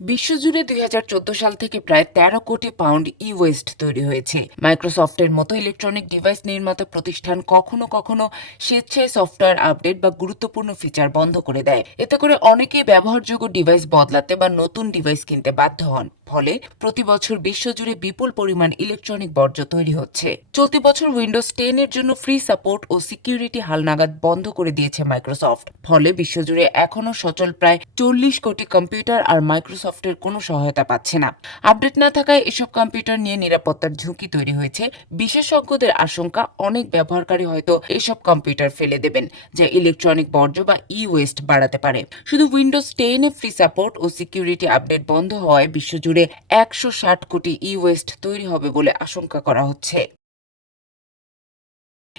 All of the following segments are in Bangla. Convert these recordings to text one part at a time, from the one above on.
বিশ্বজুড়ে দুই হাজার চোদ্দ সাল থেকে প্রায় তেরো কোটি পাউন্ড ই ওয়েস্ট তৈরি হয়েছে। মাইক্রোসফটের মতো ইলেকট্রনিক ডিভাইস নির্মাতা প্রতিষ্ঠান কখনো কখনো স্বেচ্ছায় সফটওয়্যার আপডেট বা গুরুত্বপূর্ণ ফিচার বন্ধ করে দেয়। এতে করে অনেকেই ব্যবহারযোগ্য ডিভাইস বদলাতে বা নতুন ডিভাইস কিনতে বাধ্য হন। ফলে প্রতি বছর বিশ্বজুড়ে বিপুল পরিমাণ ইলেকট্রনিক বর্জ্য তৈরি হচ্ছে। চলতি বছর উইন্ডোজ টেন এর জন্য ফ্রি সাপোর্ট ও সিকিউরিটি হালনাগাদ বন্ধ করে দিয়েছে মাইক্রোসফট ফলে বিশ্বজুড়ে এখনও সচল প্রায় চল্লিশ কোটি কম্পিউটার আর মাইক্রোসফটের কোনো সহায়তা পাচ্ছে না। আপডেট না থাকায় এসব কম্পিউটার নিয়ে নিরাপত্তার ঝুঁকি তৈরি হয়েছে। বিশেষজ্ঞদের আশঙ্কা, অনেক ব্যবহারকারী হয়তো এসব কম্পিউটার ফেলে দেবেন, যা ইলেকট্রনিক বর্জ্য বা ই ওয়েস্ট বাড়াতে পারে। শুধু উইন্ডোজ টেনে ফ্রি সাপোর্ট ও সিকিউরিটি আপডেট বন্ধ হওয়ায় বিশ্বজুড়ে একশো ষাট কোটি ই ওয়েস্ট তৈরি হবে বলে আশঙ্কা করা হচ্ছে।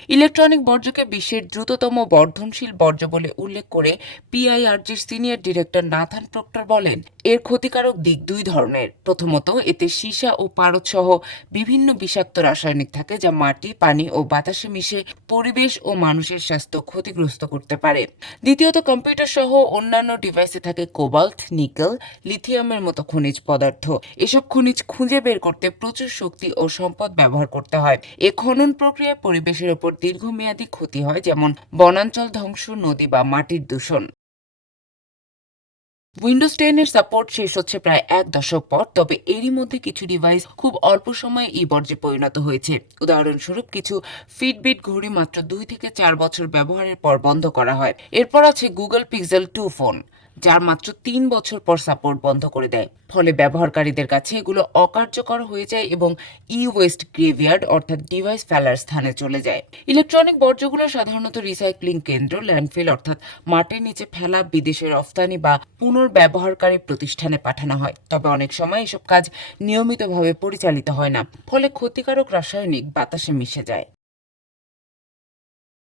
ইলেকট্রনিক বর্জ্যকে বিশ্বের দ্রুততম বর্ধনশীল বর্জ্য বলে উল্লেখ করে পিআইআরজির সিনিয়র ডিরেক্টর নাথান প্রক্টর বলেন, এর ক্ষতিকারক দিক দুই ধরনের। প্রথমত, এতে সীসা ও পারদ সহ বিভিন্ন বিষাক্ত রাসায়নিক থাকে যা মাটি, পানি ও বাতাসে মিশে পরিবেশ ও মানুষের স্বাস্থ্য ক্ষতিগ্রস্ত করতে পারে। দ্বিতীয়ত, কম্পিউটার সহ অন্যান্য ডিভাইসে থাকে কোবাল্ট, নিকেল, লিথিয়ামের মতো খনিজ পদার্থ। এসব খনিজ খুঁজে বের করতে প্রচুর শক্তি ও সম্পদ ব্যবহার করতে হয়। এ খনন প্রক্রিয়ায় পরিবেশের ওপর দীর্ঘমেয়াদী ক্ষতি হয়, যেমন বনাঞ্চল ধ্বংস, নদী বা মাটির দূষণ। উইন্ডোজ টেন এর সাপোর্ট শেষ হচ্ছে প্রায় এক দশক পর, তবে এরই মধ্যে কিছু ডিভাইস খুব অল্প সময়ে ই বর্জ্যে পরিণত হয়েছে। উদাহরণস্বরূপ, কিছু ফিটবিট ঘড়ি মাত্র দুই থেকে চার বছর ব্যবহারের পর বন্ধ করা হয়। এরপর আছে গুগল পিক্সেল টু ফোন যার মাত্র তিন বছর পর সাপোর্ট বন্ধ করে দেয়। ফলে ব্যবহারকারীদের কাছে এগুলো অকার্যকর হয়ে যায় এবং ই ওয়েস্ট গ্রেভিয়ার্ড অর্থাৎ ডিভাইস ফেলার স্থানে চলে যায়। ইলেকট্রনিক বর্জ্যগুলো সাধারণত রিসাইক্লিং কেন্দ্র ল্যান্ডফিল অর্থাৎ মাটির নিচে ফেলা বিদেশে রফতানি বা পুনর্ব্যবহারকারী প্রতিষ্ঠানে পাঠানো হয়। তবে অনেক সময় এসব কাজ নিয়মিতভাবে পরিচালিত হয় না। ফলে ক্ষতিকারক রাসায়নিক বাতাসে মিশে যায়।